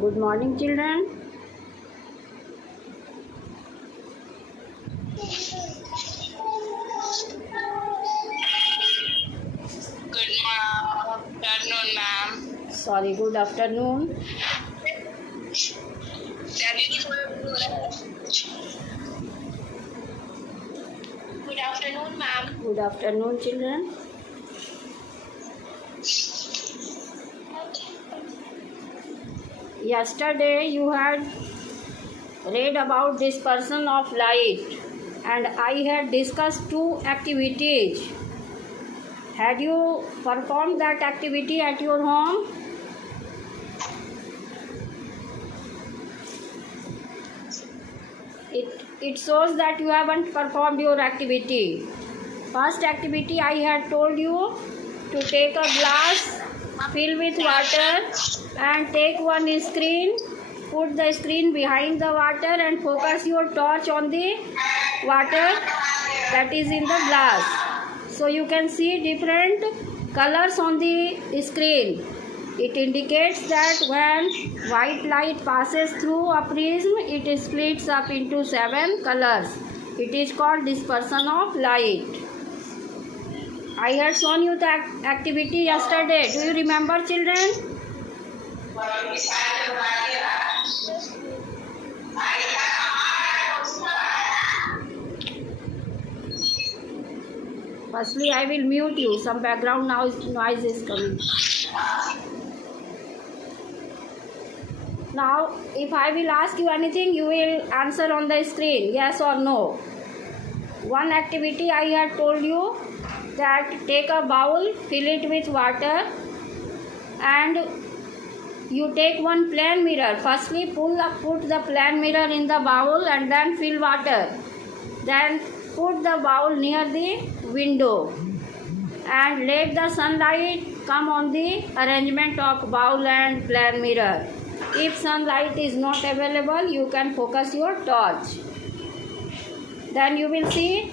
Good morning, children. Good afternoon, ma'am. Sorry, good afternoon. Good afternoon, ma'am. Good afternoon, children. Yesterday you had read about dispersion of light and I had discussed two activities. Had you performed that activity at your home? It shows that you haven't performed your activity. First activity I had told you to take a glass, fill with water and take one screen, put the screen behind the water and focus your torch on the water that is in the glass. So you can see different colors on the screen. It indicates that when white light passes through a prism, it splits up into 7 colors. It is called dispersion of light. I had shown you the activity yesterday. Do you remember, children? Firstly, I will mute you. Some background noise is coming. Now, if I will ask you anything, you will answer on the screen, yes or no. One activity I had told you that take a bowl, fill it with water and you take one plane mirror. Firstly, put the plane mirror in the bowl and then fill water. Then put the bowl near the window and let the sunlight come on the arrangement of bowl and plane mirror. If sunlight is not available, you can focus your torch. Then you will see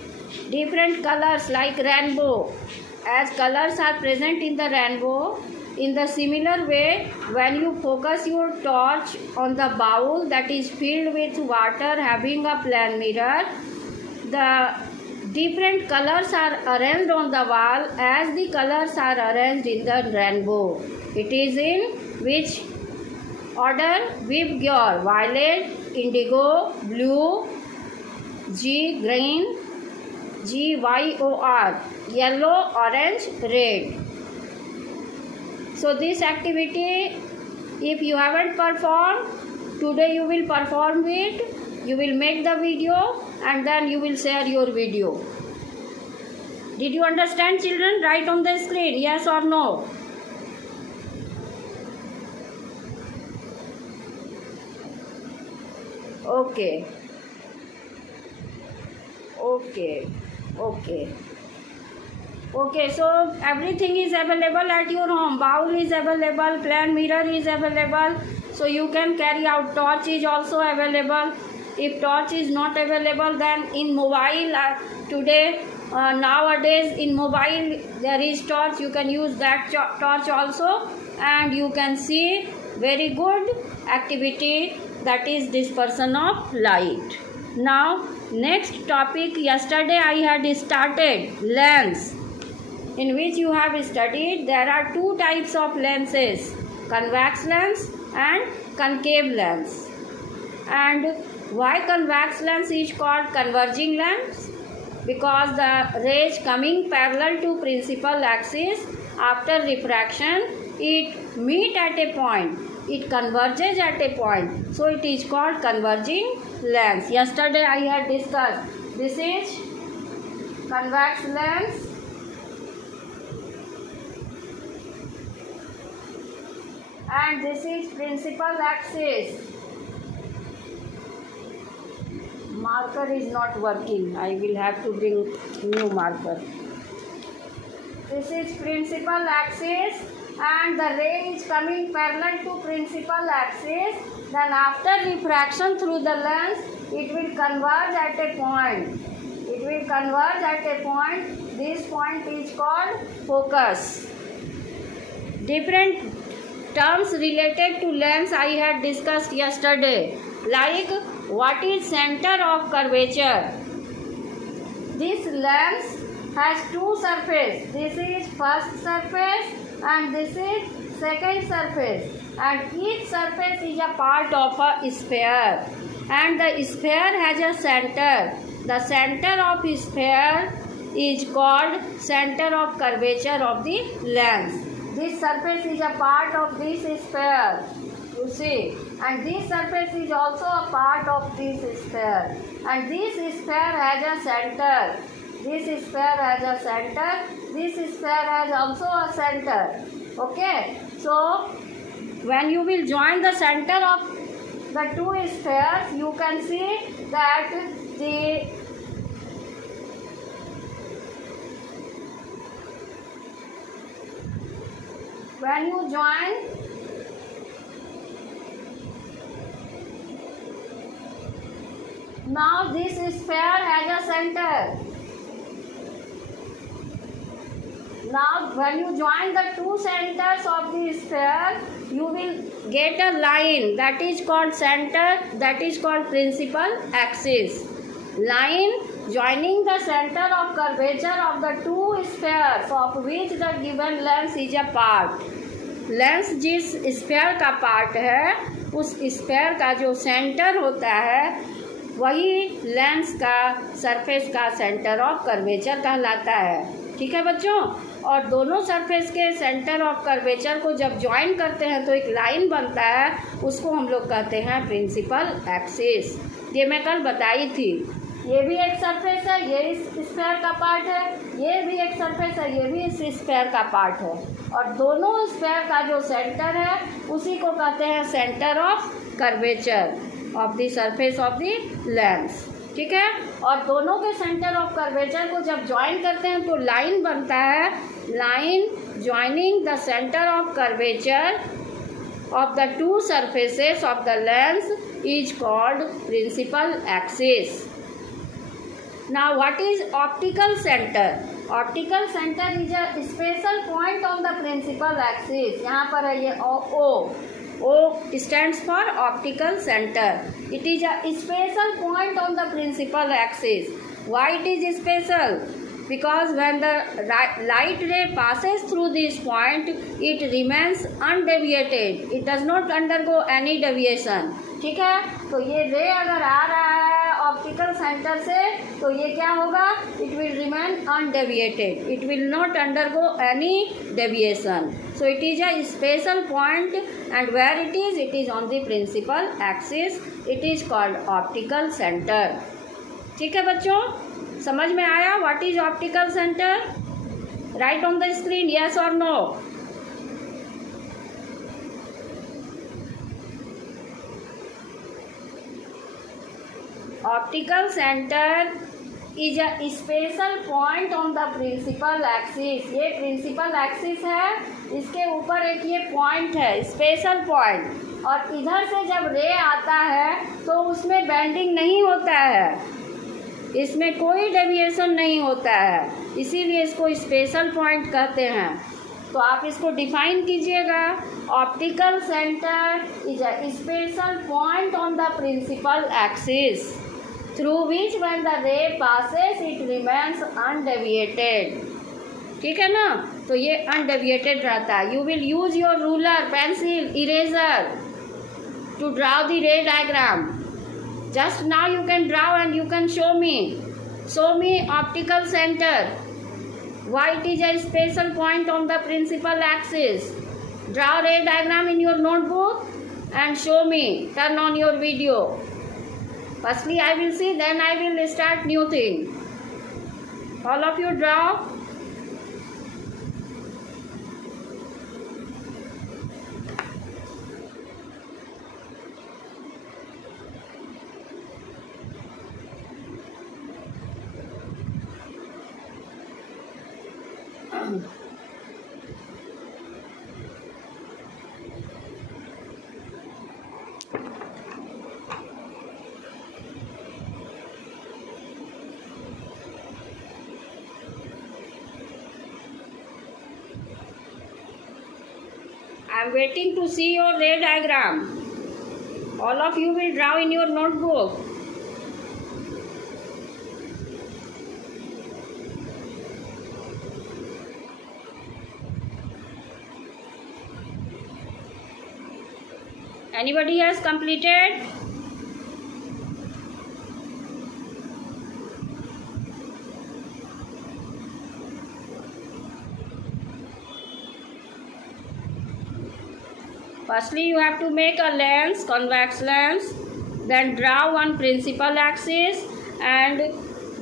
different colors like rainbow. As colors are present in the rainbow, in the similar way, when you focus your torch on the bowl that is filled with water having a plane mirror, the different colors are arranged on the wall as the colors are arranged in the rainbow. It is in which order? Vibgyor, violet, indigo, blue, G, green, GYOR, yellow, orange, red. So this activity, if you haven't performed, today you will perform it. You will make the video and then you will share your video. Did you understand, children? Write on the screen, yes or no. Okay. Okay, so everything is available at your home. Bowl is available, plane mirror is available. So you can carry out. Torch is also available. If torch is not available, then in mobile today, nowadays in mobile there is torch. You can use that torch also and you can see very good activity, that is dispersion of light. Now next topic, yesterday I had started lens, in which you have studied there are two types of lenses, convex lens and concave lens. And why convex lens is called converging lens? Because the rays coming parallel to principal axis after refraction, it meet at a point, it converges at a point, so it is called converging lens. Yesterday I had discussed this is convex lens and this is principal axis. Marker is not working. I will have to bring new marker. This is principal axis and the ray is coming parallel to principal axis. Then after refraction through the lens, it will converge at a point. It will converge at a point. This point is called focus. Different terms related to length I had discussed yesterday, like what is center of curvature. This lens has two surfaces. This is first surface and this is second surface, and each surface is a part of a sphere, and the sphere has a center. The center of sphere is called center of curvature of the lens. This surface is a part of this sphere, you see, and this surface is also a part of this sphere, and this sphere has a center. This sphere has a center. This sphere has also a center. Okay, so when you will join the center of the two spheres, you can see that when you join now this sphere has a center. Now when you join the two centers of the sphere, you will get a line that is called center, that is called principal axis. Line joining the center of curvature of the two spheres of which the given lens is a part. Lens जिस sphere का part है उस sphere का जो centre होता है वही lens का सरफेस का सेंटर ऑफ कर्वेचर कहलाता है। ठीक है बच्चों, और दोनों सरफेस के सेंटर ऑफ कर्वेचर को जब ज्वाइन करते हैं तो एक लाइन बनता है, उसको हम लोग कहते हैं प्रिंसिपल एक्सिस। ये मैं कल बताई थी। ये भी एक सरफेस है, ये इस स्फीयर का पार्ट है, ये भी एक सरफेस है, ये भी इस स्फीयर का पार्ट है, और दोनों स्फीयर का जो सेंटर है उसी को कहते हैं centre of curvature of the surface of the lens. ठीक है, और दोनों के सेंटर ऑफ कर्वेचर को जब ज्वाइन करते हैं तो लाइन बनता है। Line joining the centre of curvature of the two surfaces of the lens is called principal axis. Now what is optical center? Optical center is a special point on the principal axis. यहाँ पर है ये O. O stands for optical center. It is a special point on the principal axis. Why it is special? Because when the light ray passes through this point, it remains undeviated. It does not undergo any deviation. ठीक है, तो ये रे अगर आ रहा है optical centre से तो ये क्या होगा? It will remain undeviated. It will not undergo any deviation. So it is a special point, and where it is? It is on the principal axis. It is called optical center. ठीक है बच्चों, समझ में आया? What is optical centre? Right on the screen, yes और no. Optical centre is a special point on the principal axis. ये principal axis है, इसके ऊपर एक ये पॉइंट है, स्पेशल पॉइंट, और इधर से जब रे आता है तो उसमें बेंडिंग नहीं होता है, इसमें कोई डेविएशन नहीं होता है, इसीलिए इसको स्पेशल पॉइंट कहते हैं। तो आप इसको डिफाइन कीजिएगा। Optical centre is a special point on the principal axis through which when the ray passes it remains undeviated. ठीक है ना, तो ये अनडेविएटेड रहता है। You will use your ruler, pencil, eraser to draw the ray diagram. Just now you can draw and you can show me. Show me optical center. Why it is a special point on the principal axis. Draw ray diagram in your notebook and show me. Turn on your video. Firstly I will see, then I will start new thing. All of you draw. I am waiting to see your ray diagram. All of you will draw in your notebook. Anybody has completed? Firstly, you have to make a lens, convex lens, then draw one principal axis, and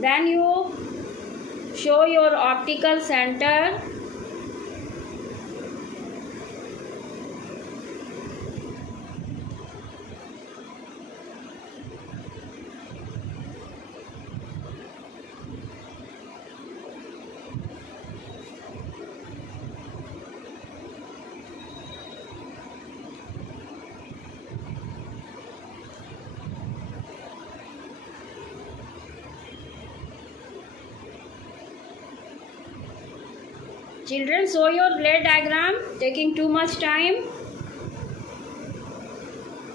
then you show your optical center. Children, show your ray diagram, taking too much time.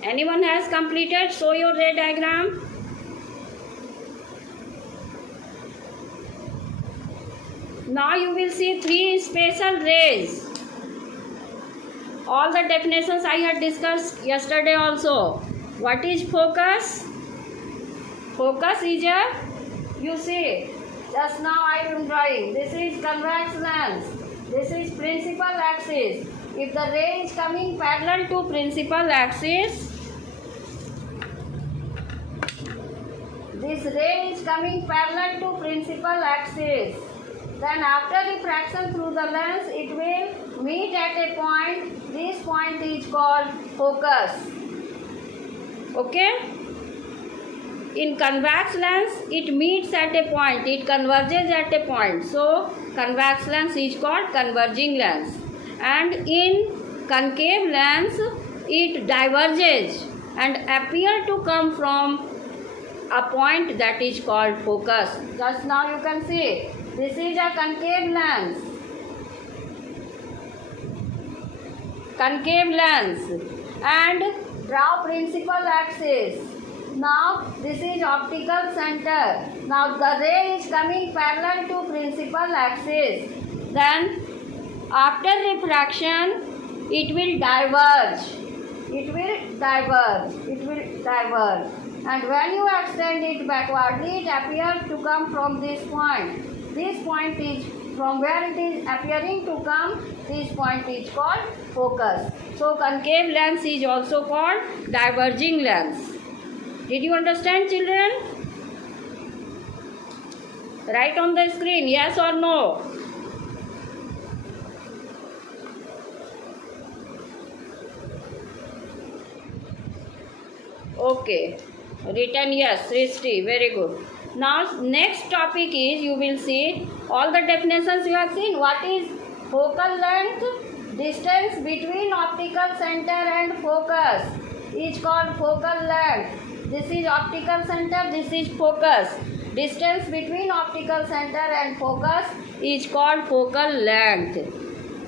Anyone has completed? Show your ray diagram. Now you will see three special rays. All the definitions I had discussed yesterday also. What is focus? Focus is a, you see, just now I am drawing. This is convex lens. This is principal axis. If the ray is coming parallel to principal axis, this ray is coming parallel to principal axis. Then after refraction through the lens, it will meet at a point. This point is called focus. Okay? In convex lens, it meets at a point. It converges at a point. So, convex lens is called converging lens. And in concave lens, it diverges and appear to come from a point that is called focus. Just now you can see, this is a concave lens. Concave lens. And draw principal axis. Now this is optical center. Now the ray is coming parallel to principal axis. Then after refraction, it will diverge. It will diverge. It will diverge. And when you extend it backwardly, it appears to come from this point. This point is from where it is appearing to come. This point is called focus. So concave lens is also called diverging lens. Did you understand, children? Write on the screen, yes or no. Okay, written yes, Srishti, very good. Now next topic is, you will see all the definitions you have seen. What is focal length? Distance between optical center and focus is called focal length. This is optical center, this is focus. Distance between optical center and focus is called focal length.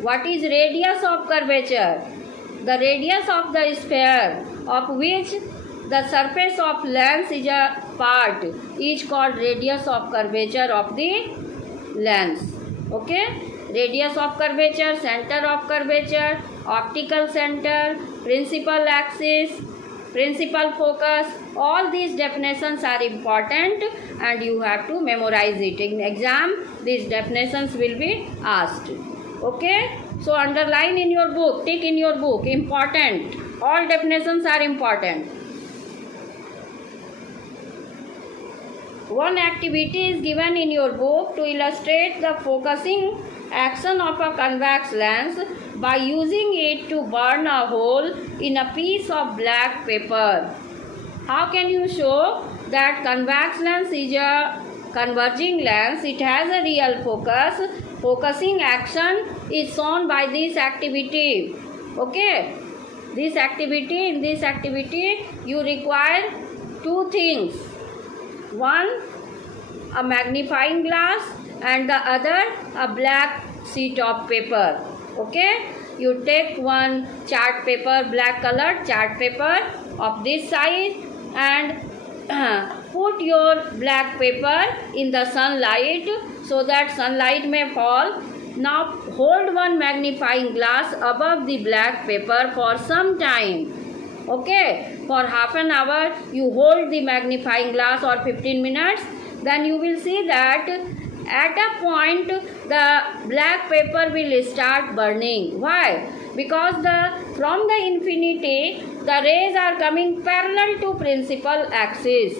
What is radius of curvature? The radius of the sphere of which the surface of lens is a part is called radius of curvature of the lens. Okay? Radius of curvature, center of curvature, optical center, principal axis, principal focus, all these definitions are important and you have to memorize it. In exam, these definitions will be asked. Okay? So underline in your book, tick in your book, important. All definitions are important. One activity is given in your book to illustrate the focusing action of a convex lens by using it to burn a hole in a piece of black paper. How can you show that convex lens is a converging lens? It has a real focus. Focusing action is shown by this activity. Okay? In this activity, you require two things. One, a magnifying glass, and the other, a black sheet of paper. Okay? you take one chart paper, black colored chart paper of this size, and put your black paper in the sunlight so that sunlight may fall. Now hold one magnifying glass above the black paper for some time. Okay, for half an hour you hold the magnifying glass, or 15 minutes. Then you will see that at a point the black paper will start burning. Why? Because from the infinity the rays are coming parallel to principal axis,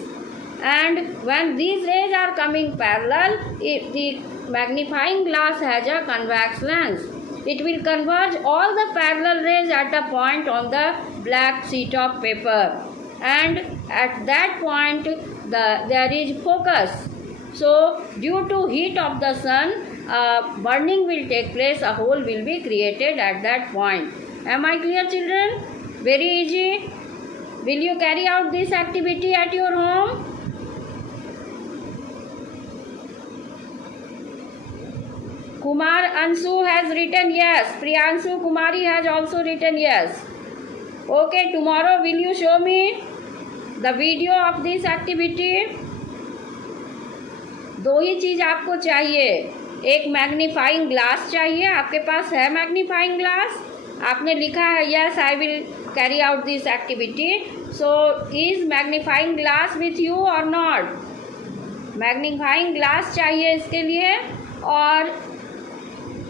and when these rays are coming parallel, the magnifying glass has a convex lens. It will converge all the parallel rays at a point on the black sheet of paper, and at that point there is focus. So due to heat of the sun, burning will take place, a hole will be created at that point. Am I clear, children? Very easy. Will you carry out this activity at your home? Kumar Ansu has written yes. Priyanshu Kumari has also written yes. Okay, tomorrow will you show me the video of this activity? दो ही चीज़ आपको चाहिए, एक magnifying glass चाहिए. आपके पास है magnifying glass? आपने लिखा है yes I will carry out this activity. So is magnifying glass with you और नॉट? मैग्नीफाइंग ग्लास चाहिए इसके लिए.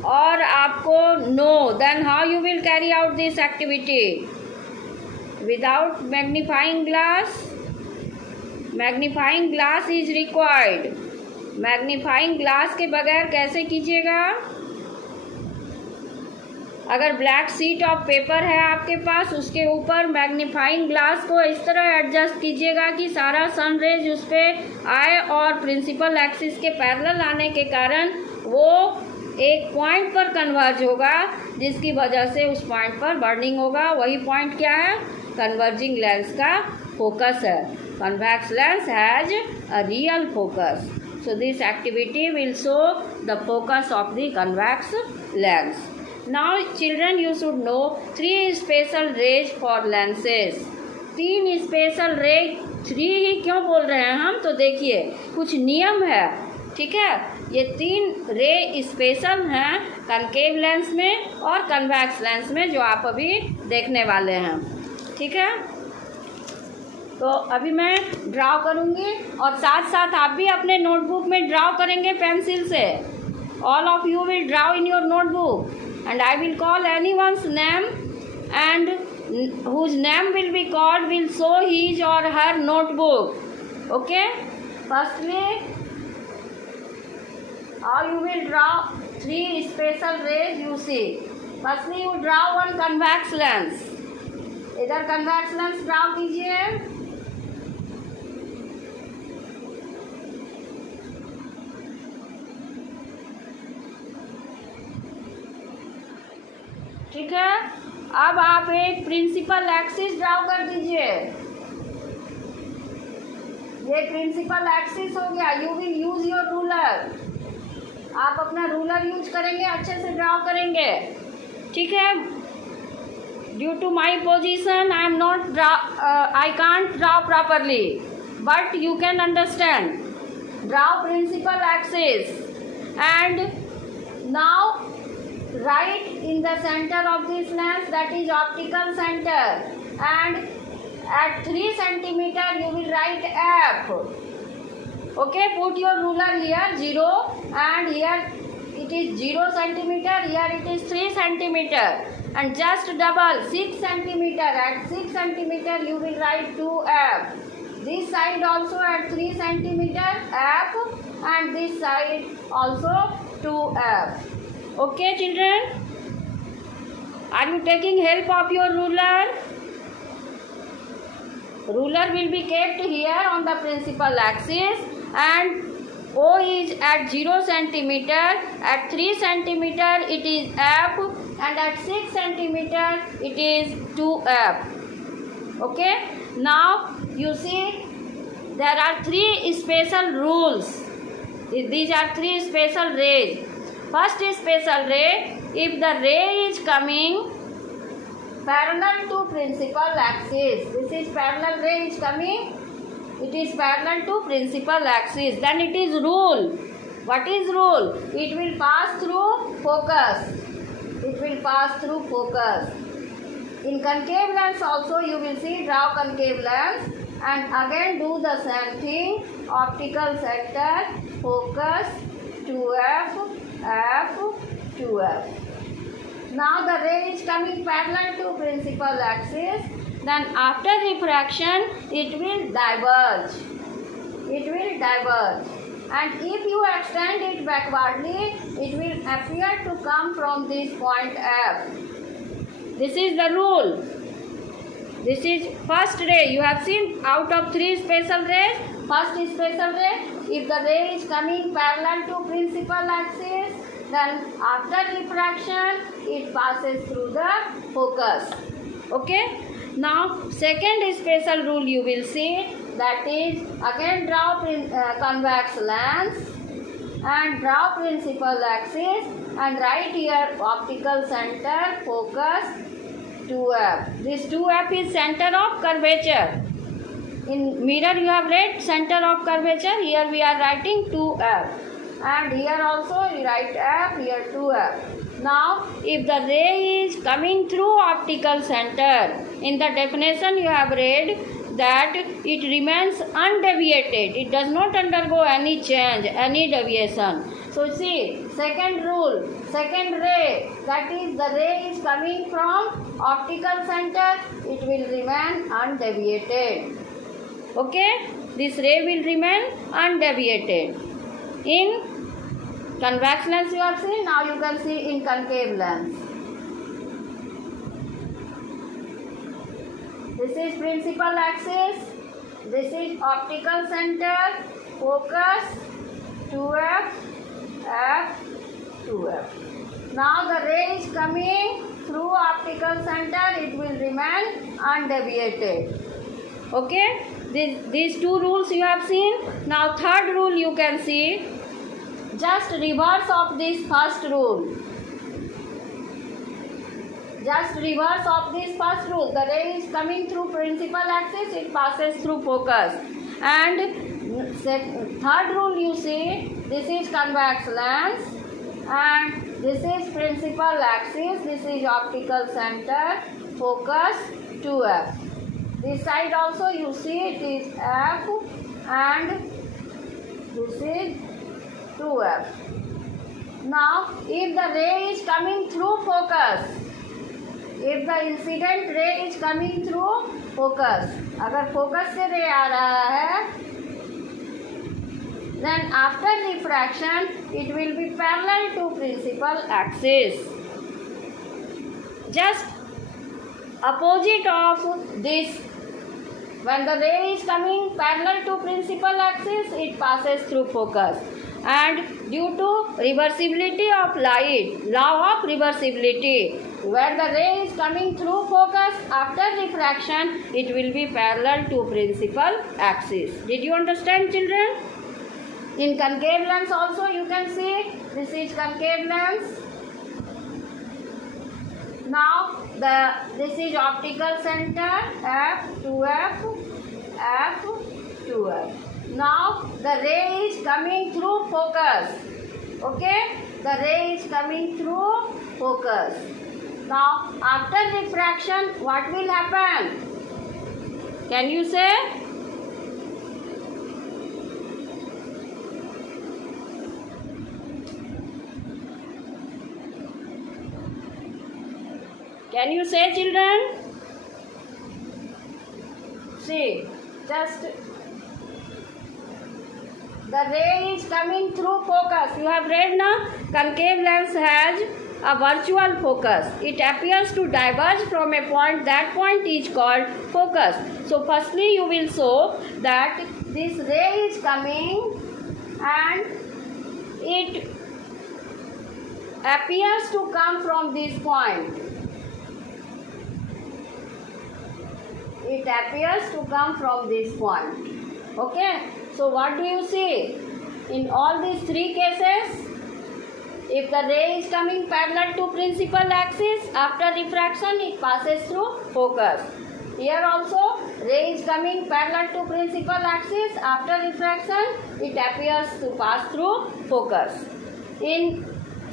और आपको no, then how you will carry out this activity without magnifying glass? Magnifying glass is required. Magnifying glass के बगैर कैसे कीजिएगा? अगर ब्लैक शीट ऑफ पेपर है आपके पास, उसके ऊपर मैग्नीफाइंग ग्लास को इस तरह एडजस्ट कीजिएगा कि सारा सन रेज उस पर आए, और प्रिंसिपल एक्सिस के पैरेलल आने के कारण वो एक पॉइंट पर कन्वर्ज होगा, जिसकी वजह से उस पॉइंट पर बर्निंग होगा. वही पॉइंट क्या है? कन्वर्जिंग लेंस का फोकस है. Convex lens has a real focus. So this activity will show the focus of the convex lens. Now children, you should know 3 special rays for lenses. 3 special ray. 3 ही क्यों बोल रहे हैं हम? तो देखिए कुछ नियम है, ठीक है. ये 3 रे स्पेशल हैं कनकेव लेंस में और कन्वेक्स लेंस में, जो आप अभी देखने वाले हैं, ठीक है. तो अभी मैं ड्रॉ करूँगी और साथ साथ आप भी अपने नोटबुक में ड्रॉ करेंगे पेंसिल से. All of you will draw in your notebook and I will call anyone's name, and whose name will be called will show his or her notebook. Okay? Firstly, or you will draw 3 special rays. You see. Firstly, you draw one convex lens. इधर convex lens draw कीजिए. ठीक है. अब आप एक principal axis draw कर दीजिए. ये प्रिंसिपल एक्सिस हो गया. You will use your ruler. आप अपना रूलर यूज करेंगे, अच्छे से ड्रॉ करेंगे, ठीक है. Due to my position I am not I can't draw properly, but you can understand. Draw principal axis and now right in the center of this lens, that is optical center, and at 3 centimeter you will write F. Okay, put your ruler here 0, and here it is 0 centimeter, here it is 3 centimeter, and just double 6 centimeter. At 6 centimeter you will write 2F. This side also at 3 centimeter F, and this side also 2F. Okay, children, are you taking help of your ruler? Ruler will be kept here on the principal axis, and O is at 0 centimeter. At 3 centimeter it is F, and at 6 centimeter it is 2F. Okay, now you see there are 3 special rules. These are 3 special rays. First special ray, if the ray is coming parallel to principal axis, this is parallel ray is coming, it is parallel to principal axis, then it is rule. What is rule? It will pass through focus. It will pass through focus. In concave lens also you will see, draw concave lens and again do the same thing. Optical center, focus, 2F, F, 2F. Now the ray is coming parallel to principal axis. Then after refraction, it will diverge. It will diverge. And if you extend it backwardly, it will appear to come from this point F. This is the rule. This is first ray. You have seen out of 3 special rays. First special ray, if the ray is coming parallel to principal axis, then after refraction, it passes through the focus. Okay? Now, second special rule you will see, that is, again draw convex lens and draw principal axis and write here optical center, focus, 2F. This 2F is center of curvature. In mirror you have read center of curvature. Here we are writing 2F. And here also we write F, here 2F. Now, if the ray is coming through optical center, in the definition you have read that it remains undeviated. It does not undergo any change, any deviation. So see, second rule, second ray, that is the ray is coming from optical center, it will remain undeviated. Okay, this ray will remain undeviated. In convex lens you have seen, now you can see in concave lens. This is principal axis, this is optical center, focus, 2F, F, 2F. Now the ray is coming through optical center, it will remain undeviated. Okay, these 2 rules you have seen. Now third rule you can see, just reverse of this first rule. Just reverse of this first rule. The ray is coming through principal axis, it passes through focus. And third rule you see, this is convex lens and this is principal axis, this is optical center, focus, 2F. This side also you see it is F and this is 2F. Now, if the ray is coming through focus, if the incident ray is coming through focus, अगर focus से ray आ रहा है, then after refraction, it will be parallel to principal axis. Just opposite of this. When the ray is coming parallel to principal axis, it passes through focus. And due to reversibility of light, law of reversibility, where the ray is coming through focus, after refraction, it will be parallel to principal axis. Did you understand, children? In concave lens also you can see, this is concave lens. Now, this is optical center, F, 2F, F, 2F. Now, the ray is coming through focus. Okay? The ray is coming through focus. Now, after refraction, what will happen? Can you say? Can you say, children? See, just the ray is coming through focus. You have read now, concave lens has a virtual focus. It appears to diverge from a point. That point is called focus. So, firstly, you will show that this ray is coming and it appears to come from this point. It appears to come from this point. Okay. So what do you see? In all these 3 cases, If the ray is coming parallel to principal axis, after refraction it passes through focus. Here also ray is coming parallel to principal axis, after refraction it appears to pass through focus. In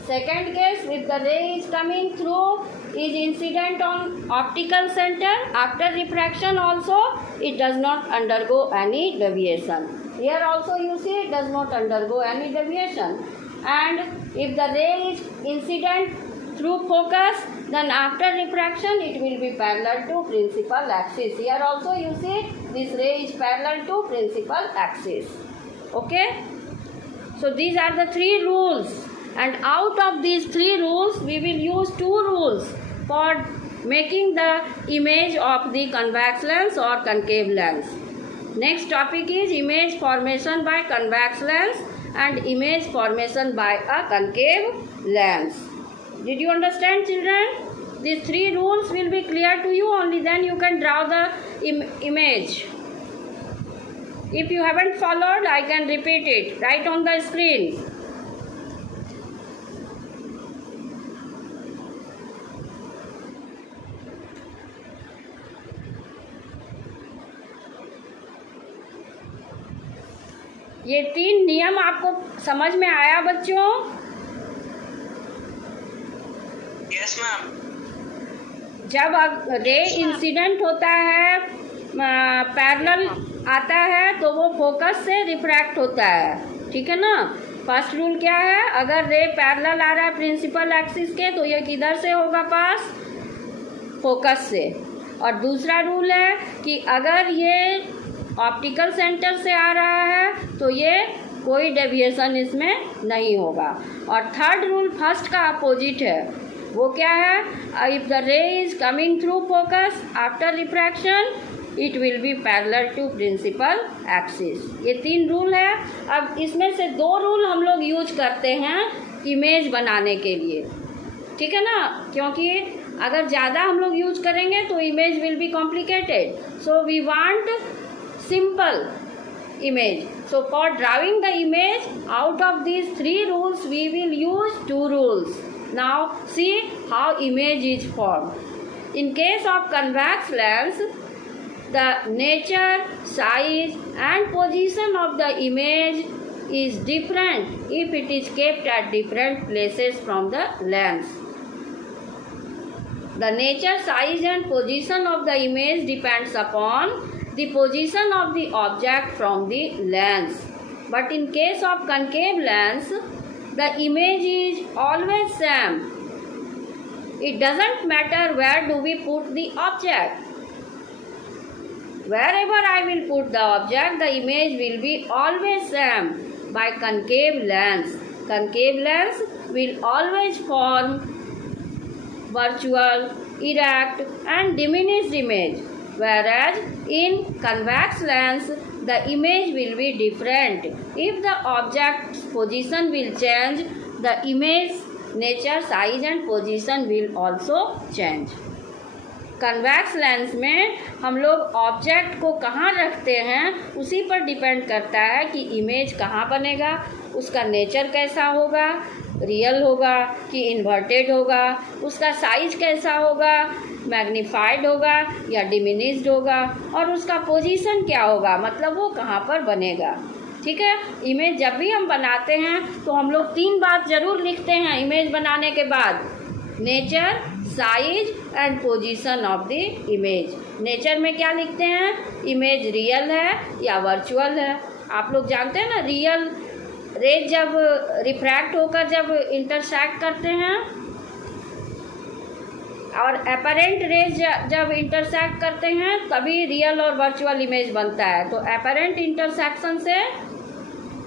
second case, if the ray is coming through is incident on optical center, after refraction also it does not undergo any deviation. Here also you see it does not undergo any deviation. And if the ray is incident through focus, then after refraction it will be parallel to principal axis. Here also you see this ray is parallel to principal axis. Okay, so these are the three rules, and out of these three rules we will use two rules for making the image of the convex lens or concave lens. Next topic is image formation by convex lens and image formation by a concave lens. Did you understand, children? These three rules will be clear to you, only then you can draw the image. If you haven't followed, I can repeat it right on the screen. ये तीन नियम आपको समझ में आया बच्चों? Yes ma'am. जब ray incident होता है, पैरेलल आता है, तो वो फोकस से रिफ्रैक्ट होता है, ठीक है ना। फर्स्ट रूल क्या है? अगर रे पैरेलल आ रहा है प्रिंसिपल एक्सिस के, तो ये किधर से होगा पास? फोकस से। और दूसरा रूल है कि अगर ये ऑप्टिकल सेंटर से आ रहा है तो ये कोई डेविएशन इसमें नहीं होगा। और थर्ड रूल फर्स्ट का अपोजिट है, वो क्या है? If the ray is coming through focus after refraction it will be parallel to principal axis. ये तीन रूल है। अब इसमें से दो रूल हम लोग यूज करते हैं इमेज बनाने के लिए, ठीक है ना, क्योंकि अगर ज़्यादा हम लोग यूज करेंगे तो image will be complicated. So we want simple image. So for drawing the image, out of these three rules we will use two rules. Now see how image is formed. In case of convex lens, the nature, size and position of the image is different if it is kept at different places from the lens. The nature, size and position of the image depends upon the position of the object from the lens. But in case of concave lens, the image is always same. It doesn't matter where do we put the object. Wherever I will put the object, the image will be always same. By concave lens, concave lens will always form virtual, erect and diminished image. Whereas in convex lens the image will be different. If the object's position will change, the image nature, size and position will also change. Convex lens में हम लोग object को कहाँ रखते हैं उसी पर depend करता है कि इमेज कहाँ बनेगा, उसका नेचर कैसा होगा, रियल होगा कि इन्वर्टेड होगा, उसका साइज कैसा होगा, मैग्नीफाइड होगा या डिमिनिश्ड होगा, और उसका पोजीशन क्या होगा, मतलब वो कहाँ पर बनेगा। ठीक है, इमेज जब भी हम बनाते हैं तो हम लोग 3 बात ज़रूर लिखते हैं इमेज बनाने के बाद: nature, size and position of the image. Nature में क्या लिखते हैं? इमेज रियल है या वर्चुअल है। आप लोग जानते हैं ना, रियल रेज जब रिफ्रैक्ट होकर जब इंटरसेक्ट करते हैं और अपरेंट रेज जब इंटरसेक्ट करते हैं तभी रियल और वर्चुअल इमेज बनता है। तो अपरेंट इंटरसेक्शन से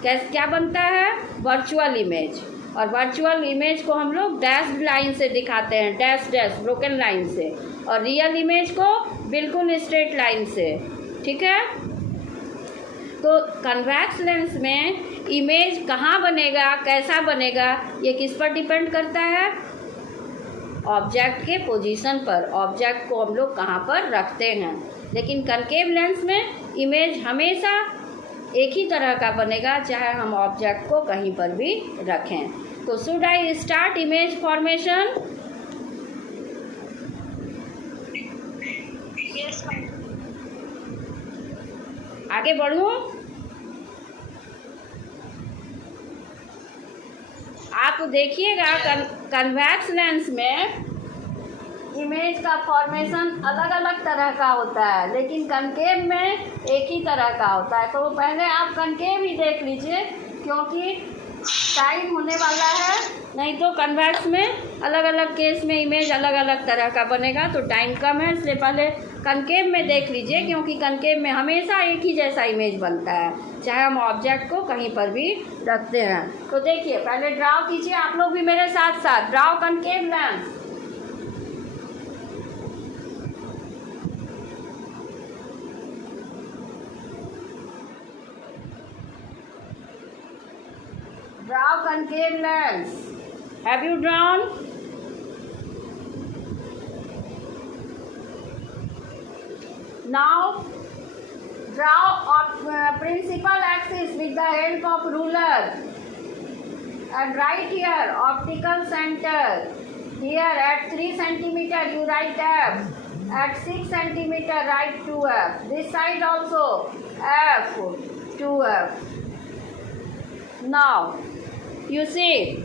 क्या बनता है? Virtual image. और वर्चुअल इमेज को हम लोग डैश लाइन से दिखाते हैं, डैश डैश ब्रोकन लाइन से, और रियल इमेज को बिल्कुल स्ट्रेट लाइन से। ठीक है, तो कन्वैक्स लेंस में इमेज कहाँ बनेगा, कैसा बनेगा, ये किस पर डिपेंड करता है? ऑब्जेक्ट के पोजीशन पर, ऑब्जेक्ट को हम लोग कहाँ पर रखते हैं। लेकिन कनकेव लेंस में इमेज हमेशा एक ही तरह का बनेगा, चाहे हम ऑब्जेक्ट को कहीं पर भी रखें। तो should I start image formation? Yes, ma'am. आगे बढ़ूं? आप देखिएगा कन्वेक्स लेंस में इमेज का फॉर्मेशन अलग अलग तरह का होता है, लेकिन कनकेव में एक ही तरह का होता है। तो पहले आप कनकेव ही देख लीजिए, क्योंकि टाइम होने वाला है, नहीं तो कन्वेक्स में अलग अलग केस में इमेज अलग अलग तरह का बनेगा, तो टाइम कम है, इसलिए पहले कनकेव में देख लीजिए, क्योंकि कनकेव में हमेशा एक ही जैसा इमेज बनता है, चाहे हम ऑब्जेक्ट को कहीं पर भी रखते हैं। तो देखिए, पहले ड्राउ कीजिए, आप लोग भी मेरे साथ साथ। Draw concave lens. Draw concave lens. Have you drawn? Now draw principal axis with the help of ruler, and write here optical center. Here at 3 centimeter you write F. At 6 centimeter write 2F. This side also F, 2F. Now you see,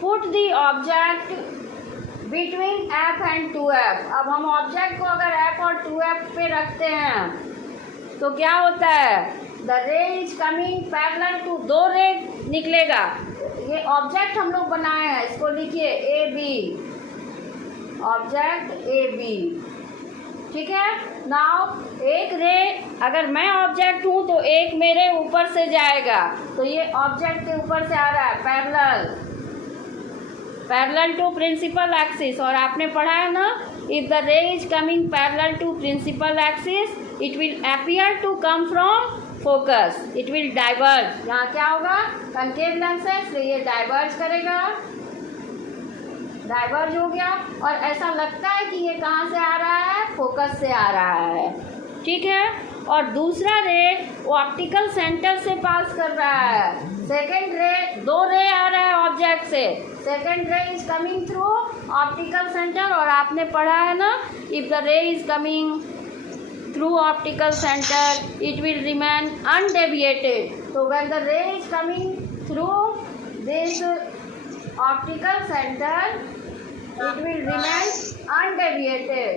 put the object between F and 2F. अब हम object को अगर F और 2F पे रखते हैं तो क्या होता है? The ray is coming parallel to, दो रे निकलेगा। ये ऑब्जेक्ट हम लोग बनाए हैं, इसको लिखिए A B, object A B, ठीक है। नाउ एक रे, अगर मैं ऑब्जेक्ट हूँ तो एक मेरे ऊपर से जाएगा, तो ये ऑब्जेक्ट के ऊपर से आ रहा है पैरेलल टू प्रिंसिपल एक्सिस। और आपने पढ़ा है ना, if the ray is coming parallel to principal axis it will appear to come from focus, it will diverge. यहाँ क्या होगा? कनकेव लेंस है, इसलिए ये डाइवर्ज करेगा, डाइवर्ज हो गया, और ऐसा लगता है कि ये कहाँ से आ रहा है? फोकस से आ रहा है, ठीक है। और दूसरा रे वो ऑप्टिकल सेंटर से पास कर रहा है। सेकेंड रे, दो रे आ रहा है ऑब्जेक्ट से, second ray is coming through optical centre, और आपने पढ़ा है ना, if the ray is coming through optical centre it will remain undeviated. तो when the ray is coming through this optical center it will remain undeviated,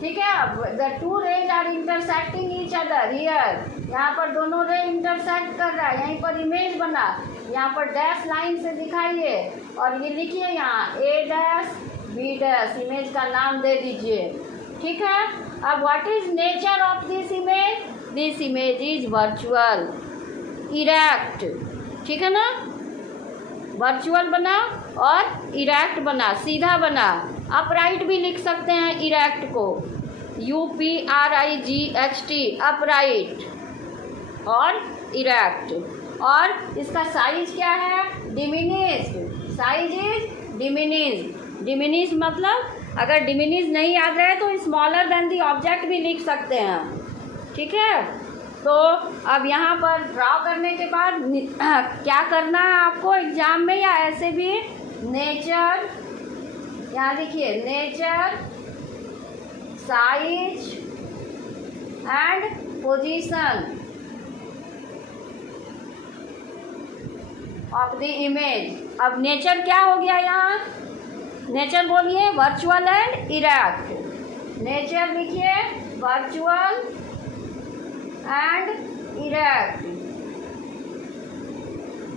ठीक है। अब the two rays are intersecting each other here, यहाँ पर दोनों रे intersect कर रहा है, यहीं पर इमेज बना, यहाँ पर डैश लाइन से दिखाइए और ये लिखिए यहाँ A dash B dash, image का नाम दे दीजिए, ठीक है। अब what is nature of this image? This image is virtual, erect, ठीक है ना। वर्चुअल बना और इरेक्ट बना, सीधा बना। अपराइट भी लिख सकते हैं इरेक्ट को, UPRIGHT, अपराइट और इरेक्ट। और इसका साइज क्या है? Diminished, size is diminished. Diminished मतलब अगर डिमिनिश्ड नहीं याद रहे तो स्मॉलर देन दी ऑब्जेक्ट भी लिख सकते हैं, ठीक है। तो अब यहाँ पर ड्रॉ करने के बाद क्या करना है आपको एग्जाम में या ऐसे भी? नेचर, यहाँ लिखिए nature, size and position of the image. अब नेचर क्या हो गया यहाँ? नेचर बोलिए वर्चुअल एंड इरेक्ट। नेचर लिखिए वर्चुअल एंड इरेक्ट।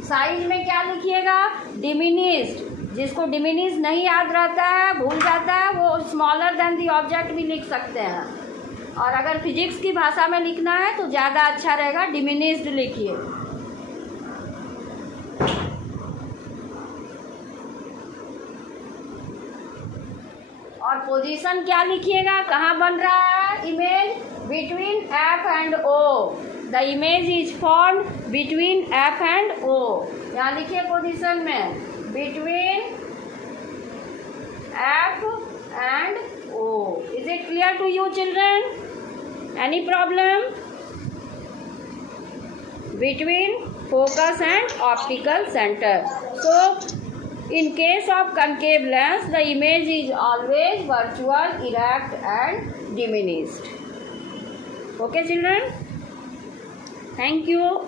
साइज में क्या लिखिएगा? डिमिनिश्ड। जिसको डिमिनिश्ड नहीं याद रहता है, भूल जाता है, वो स्मॉलर देन दी ऑब्जेक्ट भी लिख सकते हैं। और अगर फिजिक्स की भाषा में लिखना है तो ज़्यादा अच्छा रहेगा, डिमिनिश्ड लिखिए। और पोजीशन क्या लिखिएगा? कहाँ बन रहा है image? Between F and O, the image is formed between F and O। यहाँ लिखिए पोजीशन में between F and O। Is it clear to you children? Any problem? Between focus and optical center. So in case of concave lens, the image is always virtual, erect and diminished. Okay children, thank you.